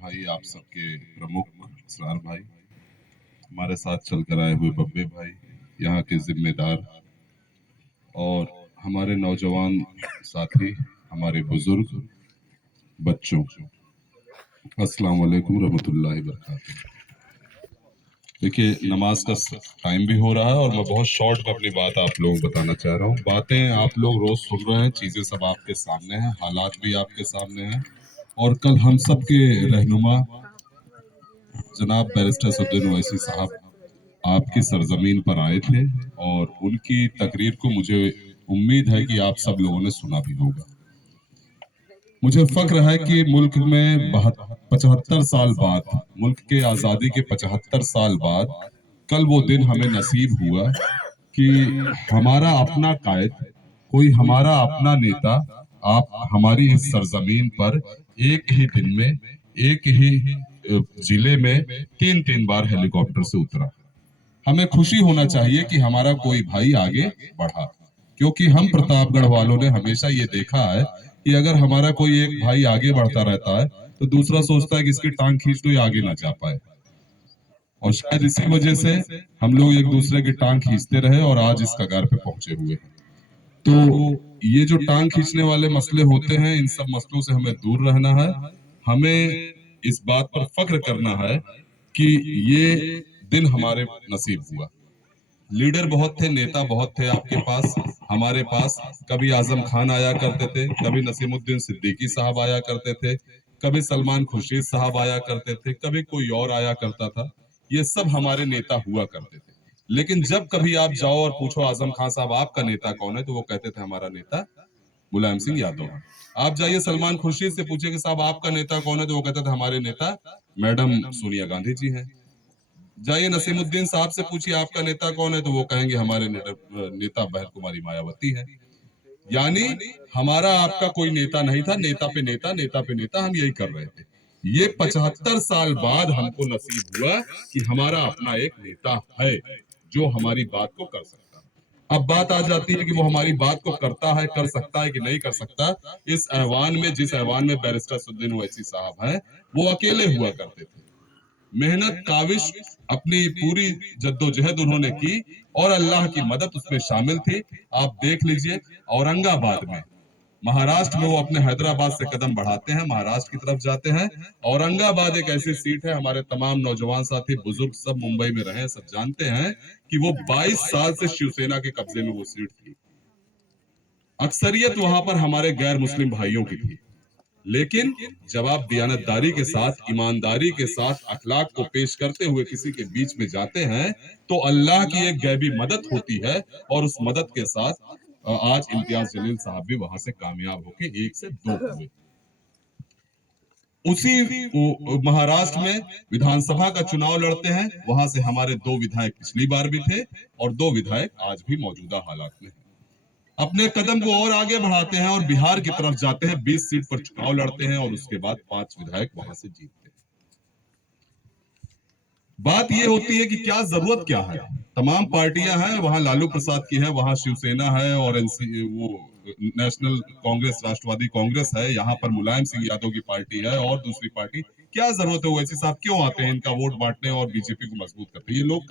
भाई, आप सबके प्रमुख इसरार भाई, हमारे साथ चलकर आए हुए बब्बे भाई, यहाँ के जिम्मेदार और हमारे नौजवान साथी, हमारे बुजुर्ग, बच्चों, अस्सलाम वालेकुम रहमतुल्लाहि बरकातहू। देखिए, नमाज का टाइम भी हो रहा है और मैं बहुत शॉर्ट में अपनी बात आप लोगों को बताना चाह रहा हूँ। बातें आप लोग रोज सुन रहे हैं, चीजें सब आपके सामने हैं, हालात भी आपके सामने हैं। और कल हम सब के रहनुमा जनाब बैरिस्टर सदुद्दीन ओवैसी साहब आपकी सरजमीन पर आए थे और उनकी तकरीर को मुझे उम्मीद है कि आप सब लोगों ने सुना भी होगा। मुझे फक्र है कि मुल्क में 75 साल बाद, मुल्क के आजादी के 75 साल बाद कल वो दिन हमें नसीब हुआ कि हमारा अपना कायद, कोई हमारा अपना नेता आप हमारी इस सरजमीन पर एक ही दिन में, एक ही जिले में तीन तीन बार हेलीकॉप्टर से उतरा। हमें खुशी होना चाहिए कि हमारा कोई भाई आगे बढ़ा, क्योंकि हम प्रतापगढ़ वालों ने हमेशा ये देखा है कि अगर हमारा कोई एक भाई आगे बढ़ता रहता है तो दूसरा सोचता है कि इसकी टांग खींच लो, ये आगे ना जा पाए। और शायद इसी वजह से हम लोग एक दूसरे की टांग खींचते रहे और आज इस कगार पे पहुंचे हुए हैं। तो ये जो टांग खींचने वाले मसले होते हैं, इन सब मसलों से हमें दूर रहना है। हमें इस बात पर फक्र करना है कि ये दिन हमारे नसीब हुआ। लीडर बहुत थे, नेता बहुत थे आपके पास, हमारे पास। कभी आजम खान आया करते थे, कभी नसीमुद्दीन सिद्दीकी साहब आया करते थे, कभी सलमान खुर्शीद साहब आया करते थे, कभी कोई और आया करता था। ये सब हमारे नेता हुआ करते थे। लेकिन जब कभी आप जाओ और पूछो आजम खान साहब आपका नेता कौन है, तो वो कहते थे हमारा नेता मुलायम सिंह यादव है। आप जाइए सलमान खुर्शीद से पूछिए कि साहब आपका नेता कौन है, तो वो कहते थे हमारे नेता मैडम सोनिया गांधी जी हैं। जाइए नसीमुद्दीन साहब से पूछिए आपका नेता कौन है, तो वो कहेंगे हमारे नेता बहन कुमारी मायावती है। यानी हमारा आपका कोई नेता नहीं था, नेता पे नेता, नेता पे नेता, हम यही कर रहे थे। ये 75 साल बाद हमको नसीब हुआ कि हमारा अपना एक नेता है जो हमारी बात को कर सकता है। अब बात आ जाती है कि वो हमारी बात को करता है, कर सकता है कि नहीं कर सकता। इस ऐवान में, जिस ऐवान में बैरिस्टर सदुद्दीन ओवैसी साहब हैं, वो अकेले हुआ करते थे। मेहनत, काविश, अपनी पूरी जद्दोजहद उन्होंने की और अल्लाह की मदद उसमें शामिल थी। आप देख लीजिए, औरंगाबाद में, महाराष्ट्र में वो अपने हैदराबाद से कदम बढ़ाते हैं, महाराष्ट्र की तरफ जाते हैं। औरंगाबाद एक ऐसी सीट है, हमारे तमाम नौजवान साथी, बुजुर्ग सब मुंबई में रहे, सब जानते हैं कि वो 22 साल से शिवसेना के कब्जे में वो सीट थी। अक्सरियत वहां पर हमारे गैर मुस्लिम भाइयों की थी। लेकिन जब आप दियानतदारी के साथ, ईमानदारी के साथ, अखलाक को पेश करते हुए किसी के बीच में जाते हैं, तो अल्लाह की एक गैबी मदद होती है और उस मदद के साथ आज इम्तियाज जलील साहब भी वहां से कामयाब होके 1 से 2 हुए। उसी महाराष्ट्र में विधानसभा का चुनाव लड़ते हैं, वहां से हमारे 2 विधायक पिछली बार भी थे और 2 विधायक आज भी मौजूदा हालात में हैं। अपने कदम को और आगे बढ़ाते हैं और बिहार की तरफ जाते हैं, 20 सीट पर चुनाव लड़ते हैं और उसके बाद 5 विधायक वहां से जीतते हैं। बात ये होती है कि क्या जरूरत क्या है। तमाम पार्टियां हैं, वहां लालू प्रसाद की है, वहां शिवसेना है और वो नेशनल कांग्रेस, राष्ट्रवादी कांग्रेस है, यहाँ पर मुलायम सिंह यादव की पार्टी है और दूसरी पार्टी। क्या जरूरत है ओवैसी साहब क्यों आते हैं इनका वोट बांटने और बीजेपी को मजबूत करते हैं? ये लोग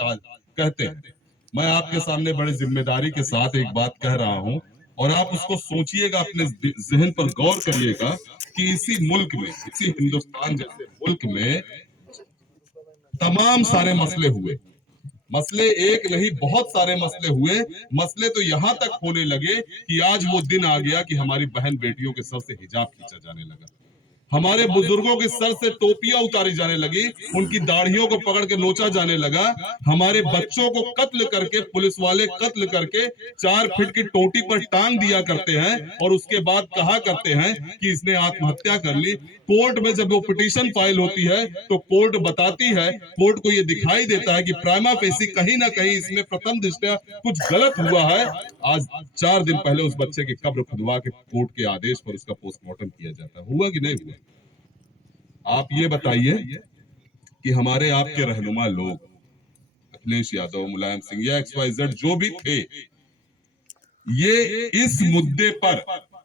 कहते हैं। मैं आपके सामने बड़े जिम्मेदारी के साथ एक बात कह रहा हूं और आप उसको सोचिएगा, अपने जहन पर गौर करिएगा कि इसी मुल्क में, इसी हिंदुस्तान जैसे मुल्क में तमाम सारे मसले हुए। मसले एक नहीं, बहुत सारे मसले हुए। मसले तो यहां तक होने लगे कि आज वो दिन आ गया कि हमारी बहन बेटियों के सर से हिजाब खींचा जाने लगा, हमारे बुजुर्गों के सर से टोपियां उतारी जाने लगी, उनकी दाढ़ियों को पकड़ के नोचा जाने लगा, हमारे बच्चों को कत्ल करके, पुलिस वाले कत्ल करके 4 फीट की टोटी पर टांग दिया करते हैं और उसके बाद कहा करते हैं कि इसने आत्महत्या कर ली। कोर्ट में जब वो पिटीशन फाइल होती है तो कोर्ट बताती है, कोर्ट को ये दिखाई देता है कि प्राइमा फेसी कहीं ना कहीं इसमें प्रथम दृष्टया कुछ गलत हुआ है। आज 4 दिन पहले उस बच्चे की कब्र खुदवा के कोर्ट के आदेश पर उसका पोस्टमार्टम किया जाता है। हुआ कि नहीं हुआ? आप ये बताइए कि हमारे आपके रहनुमा लोग, अखिलेश यादव, मुलायम सिंह या XYZ जो भी थे, ये इस मुद्दे पर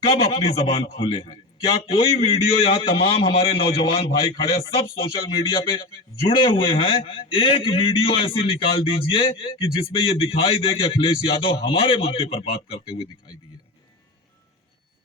कब अपनी जबान खोले हैं? क्या कोई वीडियो, यहाँ तमाम हमारे नौजवान भाई खड़े, सब सोशल मीडिया पे जुड़े हुए हैं, एक वीडियो ऐसी निकाल दीजिए कि जिसमें ये दिखाई दे कि अखिलेश यादव हमारे मुद्दे पर बात करते हुए दिखाई दिए।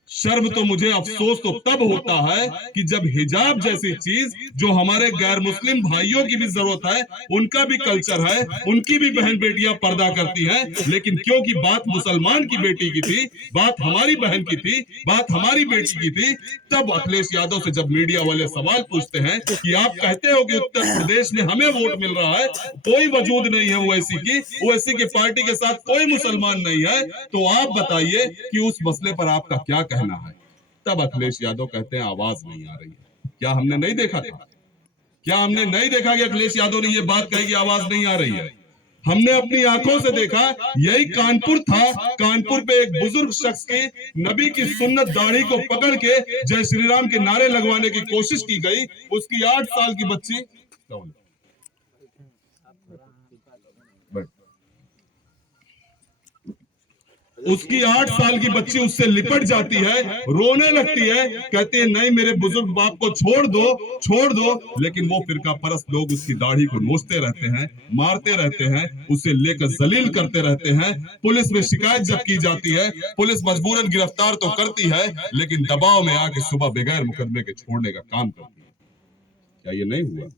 शर्म तो मुझे, अफसोस तो तब होता है कि जब हिजाब जैसी चीज जो हमारे गैर मुस्लिम भाइयों की भी जरूरत है, उनका भी कल्चर है, उनकी भी बहन बेटियां पर्दा करती हैं, लेकिन क्योंकि बात मुसलमान की बेटी की थी, बात हमारी बहन की थी, बात हमारी बेटी की थी, तब अखिलेश यादव से जब मीडिया वाले सवाल पूछते हैं कि आप कहते हो कि उत्तर प्रदेश में हमें वोट मिल रहा है, कोई वजूद नहीं है ओवैसी की पार्टी के साथ कोई मुसलमान नहीं है, तो आप बताइए कि उस मसले पर आपका क्या कहना है। तब अखिलेश यादव कहते हैं आवाज नहीं आ रही है। क्या हमने नहीं देखा था? क्या हमने नहीं देखा कि अखिलेश यादव ने यह बात कही कि आवाज नहीं आ रही है? हमने अपनी आंखों से देखा। यही कानपुर था, कानपुर पे एक बुजुर्ग शख्स के नबी की सुन्नत दाढ़ी को पकड़ के जय श्री राम के नारे लगवाने की कोशिश की गई। उसकी 8 साल की बच्ची, उसकी 8 साल की बच्ची उससे लिपट जाती है, रोने लगती है, कहती है नहीं मेरे बुजुर्ग बाप को छोड़ दो, छोड़ दो। लेकिन वो फिरका परस्त लोग उसकी दाढ़ी को नोचते रहते हैं, मारते रहते हैं, उसे लेकर जलील करते रहते हैं। पुलिस में शिकायत जब की जाती है, पुलिस मजबूरन गिरफ्तार तो करती है, लेकिन दबाव में आके सुबह बगैर मुकदमे के छोड़ने का काम करती है। क्या ये नहीं हुआ?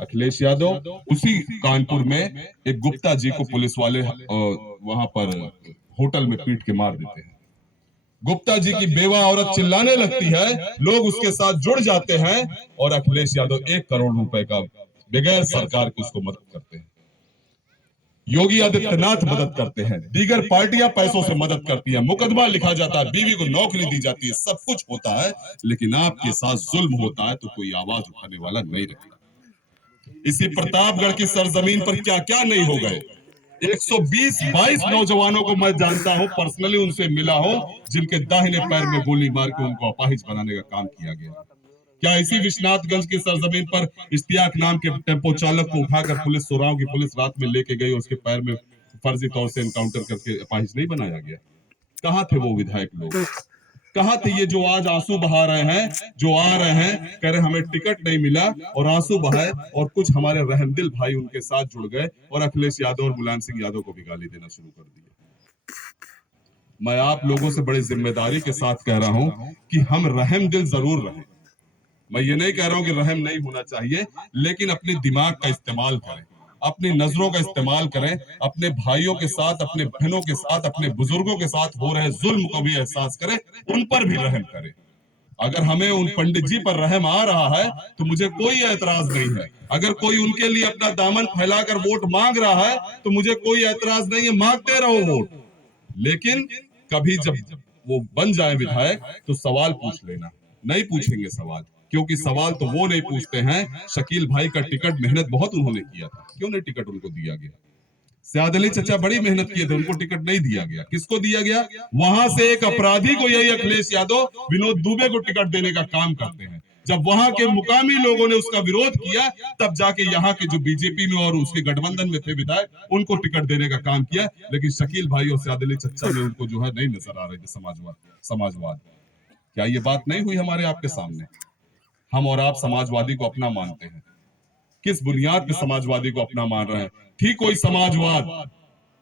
अखिलेश यादव उसी कानपुर में एक गुप्ता जी को पुलिस वाले वहां पर होटल में पीट के मार देते हैं। गुप्ता जी की बेवा औरत चिल्लाने लगती है, लोग उसके साथ जुड़ जाते हैं और अखिलेश यादव 1 करोड़ रुपए का बगैर सरकार के उसको मदद करते हैं। योगी आदित्यनाथ मदद करते हैं, दीगर पार्टियां पैसों से मदद करती हैं, मुकदमा लिखा जाता है, बीवी को नौकरी दी जाती है, सब कुछ होता है, लेकिन आपके साथ जुल्म होता है तो कोई आवाज उठाने वाला नहीं रहता। इसी प्रतापगढ़ की सरजमीन पर क्या क्या नहीं हो गए। 120-22 नौजवानों को मैं जानता हूं, पर्सनली उनसे मिला हूं, जिनके दाहिने पैर में गोली मार के उनको अपाहिज बनाने का काम किया गया। क्या इसी विश्वनाथगंज की सरजमीन पर इश्तियाक नाम के टेम्पो चालक को उठाकर पुलिस, सोराव की पुलिस रात में लेके गई और उसके पैर में फर्जी तौर से एनकाउंटर करके अपाहिज नहीं बनाया गया? कहां थे वो विधायक लोग? कहां थे ये जो आज आंसू बहा रहे हैं, जो आ रहे हैं कह रहे हमें टिकट नहीं मिला और आंसू बहाए, और कुछ हमारे रहमदिल भाई उनके साथ जुड़ गए और अखिलेश यादव और मुलायम सिंह यादव को भी गाली देना शुरू कर दिया। मैं आप लोगों से बड़ी जिम्मेदारी के साथ कह रहा हूं कि हम रहमदिल जरूर रहें। मैं ये नहीं कह रहा हूं कि रहम नहीं होना चाहिए, लेकिन अपने दिमाग का इस्तेमाल करें, अपनी नजरों का इस्तेमाल करें, अपने भाइयों के साथ, अपने बहनों के साथ, अपने बुजुर्गों के साथ हो रहे जुल्म को भी एहसास करें, उन पर भी रहम करें। अगर हमें उन पंडित जी पर रहम आ रहा है तो मुझे कोई ऐतराज नहीं है। अगर कोई उनके लिए अपना दामन फैलाकर वोट मांग रहा है तो मुझे कोई ऐतराज नहीं है, मांगते रहो वोट। लेकिन कभी जब वो बन जाए विधायक तो सवाल पूछ लेना। नहीं पूछेंगे सवाल, क्योंकि सवाल तो वो नहीं पूछते हैं। शकील भाई का टिकट मेहनत बहुत उन्होंने किया था, क्यों नहीं टिकट उनको दिया गया? सयाद अली चचा बड़ी मेहनत किए थे, उनको टिकट नहीं दिया गया। किसको दिया गया? वहां से एक अपराधी को यही अखिलेश यादव विनोद दुबे को टिकट देने का काम करते हैं। जब वहां के मुकामी लोगों ने उसका विरोध किया, तब जाके यहाँ के जो बीजेपी में और उसके गठबंधन में थे विधायक, उनको टिकट देने का काम किया। लेकिन शकील भाई और सयाद अली चचा में उनको जो है नहीं नजर आ रहे थे समाजवाद। क्या ये बात नहीं हुई हमारे आपके सामने? हम और आप समाजवादी को अपना मानते हैं। किस बुनियाद पे समाजवादी को अपना मान रहे हैं? ठीक कोई समाजवाद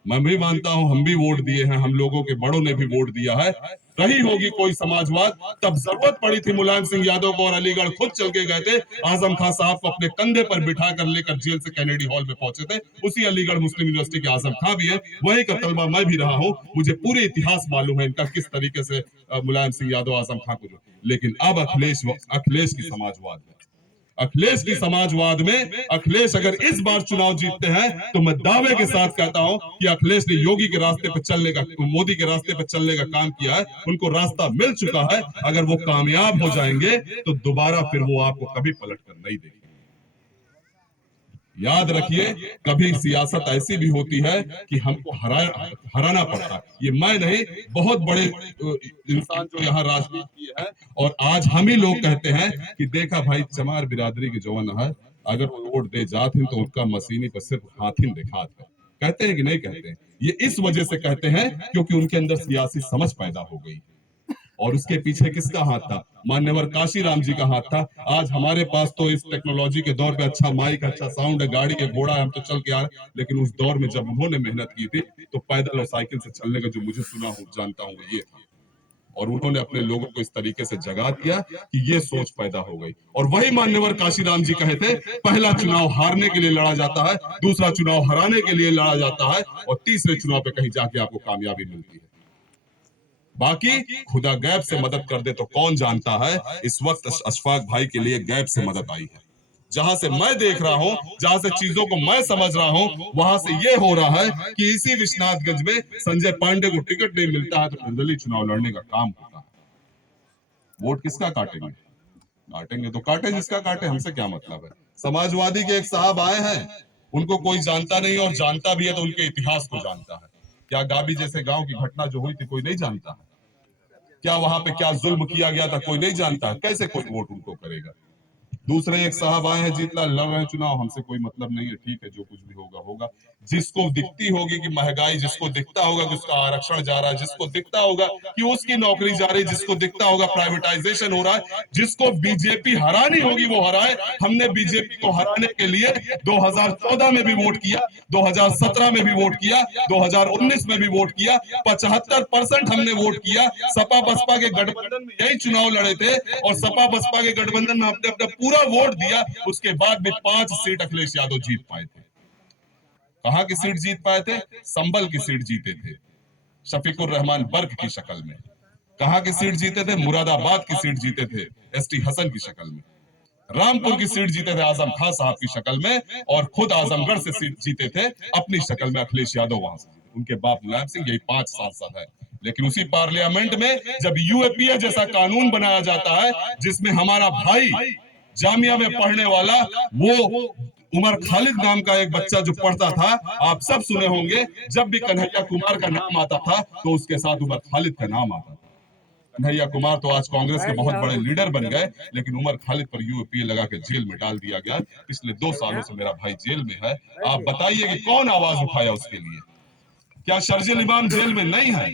मैं भी मानता हूं, हम भी वोट दिए हैं, हम लोगों के बड़ों ने भी वोट दिया है, रही होगी कोई समाजवाद, तब जरूरत पड़ी थी मुलायम सिंह यादव को और अलीगढ़ खुद चल के गए थे, आजम खान साहब को अपने कंधे पर बिठा कर लेकर जेल से कैनेडी हॉल में पहुंचे थे। उसी अलीगढ़ मुस्लिम यूनिवर्सिटी के आजम खान भी है, वही का तलबा मैं भी रहा हूं, मुझे पूरे इतिहास मालूम है इनका, किस तरीके से मुलायम सिंह यादव आजम खान को। लेकिन अब अखिलेश की समाजवाद है। अखिलेश की समाजवाद में अखिलेश अगर इस बार चुनाव जीतते हैं तो मैं दावे के साथ कहता हूं कि अखिलेश ने योगी के रास्ते पर चलने का, मोदी के रास्ते पर चलने का काम किया है, उनको रास्ता मिल चुका है। अगर वो कामयाब हो जाएंगे तो दोबारा फिर वो आपको कभी पलट कर नहीं देंगे। याद रखिए, कभी सियासत ऐसी भी होती है कि हमको हराना पड़ता है। ये मैं नहीं, बहुत बड़े इंसान जो यहाँ राजनीति किए हैं, और आज हम ही लोग कहते हैं कि देखा भाई चमार बिरादरी के जवान है, अगर वो वोट दे जाते तो उनका मसीनी पर सिर्फ हाथिन दिखात है। कहते हैं कि नहीं कहते हैं? ये इस वजह से कहते हैं क्योंकि उनके अंदर सियासी समझ पैदा हो गई। और उसके पीछे किसका हाथ था? मान्यवर काशीराम जी का हाथ था। आज हमारे पास तो इस टेक्नोलॉजी के दौर पे अच्छा माइक, अच्छा साउंड है, गाड़ी के घोड़ा है, हम तो चल के आ रहे हैं। लेकिन उस दौर में जब उन्होंने मेहनत की थी तो पैदल और साइकिल से चलने का जो मुझे सुना हूँ, जानता हूँ, ये था। और उन्होंने अपने लोगों को इस तरीके से जगा दिया कि ये सोच पैदा हो गई। और वही मान्यवर काशीराम जी कहे थे, पहला चुनाव हारने के लिए लड़ा जाता है, दूसरा चुनाव हराने के लिए लड़ा जाता है, और तीसरे चुनाव पे कहीं जाके आपको कामयाबी मिलती है। बाकी खुदा गैब से मदद कर दे तो कौन जानता है। इस वक्त अशफाक भाई के लिए गैब से मदद आई है। जहां से मैं देख रहा हूं, जहां से चीजों को मैं समझ रहा हूं, वहां से ये हो रहा है कि इसी विश्वनाथगंज में संजय पांडे को टिकट नहीं मिलता है तो निर्दलीय चुनाव लड़ने का काम होता है। वोट किसका काटेंगे? काटेंगे तो काटे, जिसका काटे, हमसे क्या मतलब है। समाजवादी के एक साहब आए हैं, उनको कोई जानता नहीं, और जानता भी है तो उनके इतिहास को जानता है। क्या गाबी जैसे गांव की घटना जो हुई थी कोई नहीं जानता है? क्या वहां पे क्या जुल्म किया गया था कोई नहीं जानता है? कैसे कोई वोट उनको करेगा? दूसरे एक साहब आए हैं, जीतना लड़ रहे हैं चुनाव, हमसे कोई मतलब नहीं है, ठीक है, जो कुछ भी होगा होगा। जिसको दिखती होगी कि महंगाई, जिसको दिखता होगा कि उसका आरक्षण जा रहा है, जिसको दिखता होगा कि उसकी नौकरी जा रही है, जिसको दिखता होगा प्राइवेटाइजेशन हो रहा है, जिसको बीजेपी हरानी होगी वो हराए। हमने बीजेपी को हराने के लिए 2014 में भी वोट किया, 2017 में भी वोट किया, 2019 में भी वोट किया, 75% हमने वोट किया। सपा बसपा के गठबंधन में यही चुनाव लड़े थे, और सपा बसपा के गठबंधन में हमने अपना पूरा वोट दिया। उसके बाद भी 5 सीट अखिलेश यादव जीत पाए थे। कहां की सीट जीत पाए थे? संभल की सीट जीते थे, शफीकुर रहमान बर्क की शक्ल में। कहां की सीट जीते थे? मुरादाबाद की सीट जीते थे, एसटी हसन की शक्ल में। रामपुर की सीट जीते थे आजम खान साहब की शक्ल में, और खुद आजमगढ़ से सीट जीते थे अपनी शक्ल में अखिलेश यादव वहां से जीते। उनके बाप मुलायम सिंह, यही 5 सांसद है। लेकिन उसी पार्लियामेंट में जब यूएपीए जैसा कानून बनाया जाता है, जिसमें हमारा भाई जामिया में पढ़ने वाला वो उमर खालिद नाम का एक बच्चा जो पढ़ता था, आप सब सुने होंगे, जब भी कन्हैया कुमार का नाम आता था तो उसके साथ उमर खालिद का नाम आता था। कन्हैया कुमार तो आज कांग्रेस के बहुत बड़े लीडर बन गए, लेकिन उमर खालिद पर यूएपीए लगा के जेल में डाल दिया गया। पिछले 2 सालों से मेरा भाई जेल में है। आप बताइए कि कौन आवाज उठाया उसके लिए? क्या शर्जील इमाम जेल में नहीं है?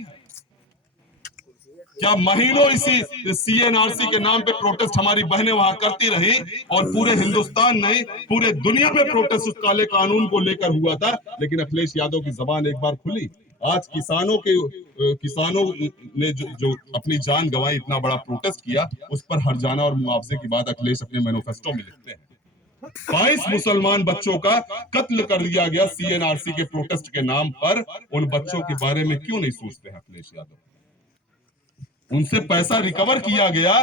क्या महीनों इसी सीएनआरसी के नाम पे प्रोटेस्ट हमारी बहनें वहां करती रही, और पूरे हिंदुस्तान नहीं, पूरे दुनिया में प्रोटेस्ट उस काले कानून को लेकर हुआ था। लेकिन अखिलेश यादव की जबान एक बार खुली, आज किसानों ने जो अपनी जान गंवाई, इतना बड़ा प्रोटेस्ट किया, उस पर हर्जाना और मुआवजे की बात अखिलेश अपने मैनिफेस्टो में लिखते हैं। 22 मुसलमान बच्चों का कत्ल कर दिया गया सीएनआरसी के प्रोटेस्ट के नाम पर। उन बच्चों के बारे में क्यों नहीं सोचते हैं अखिलेश यादव? उनसे पैसा रिकवर किया गया।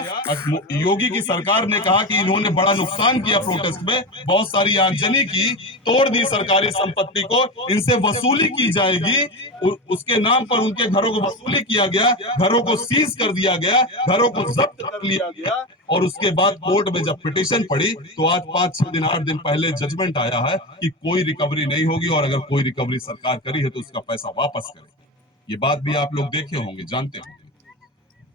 योगी की सरकार ने कहा कि इन्होंने बड़ा नुकसान किया प्रोटेस्ट में, बहुत सारी आगजनी की, तोड़ दी सरकारी संपत्ति को, इनसे वसूली की जाएगी। उसके नाम पर उनके घरों को वसूली किया गया, घरों को सीज कर दिया गया, घरों को जब्त कर लिया गया। और उसके बाद कोर्ट में जब पिटीशन पड़ी तो आज 5-6 दिन 8 दिन पहले जजमेंट आया है कि कोई रिकवरी नहीं होगी, और अगर कोई रिकवरी सरकार करी है तो उसका पैसा वापस करे। ये बात भी आप लोग देखे होंगे, जानते होंगे।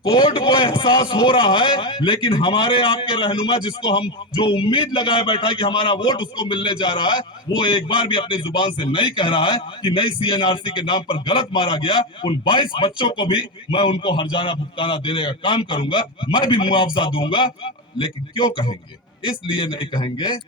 कोर्ट को एहसास हो रहा है, लेकिन हमारे आपके रहनुमा, जिसको हम जो उम्मीद लगाए बैठा है कि हमारा वोट उसको मिलने जा रहा है, वो एक बार भी अपनी जुबान से नहीं कह रहा है कि नई सीएनआरसी के नाम पर गलत मारा गया। उन 22 बच्चों को भी मैं उनको हर्जाना भुगताना देने का काम करूंगा, मैं भी मुआवजा दूंगा। लेकिन क्यों कहेंगे? इसलिए नहीं कहेंगे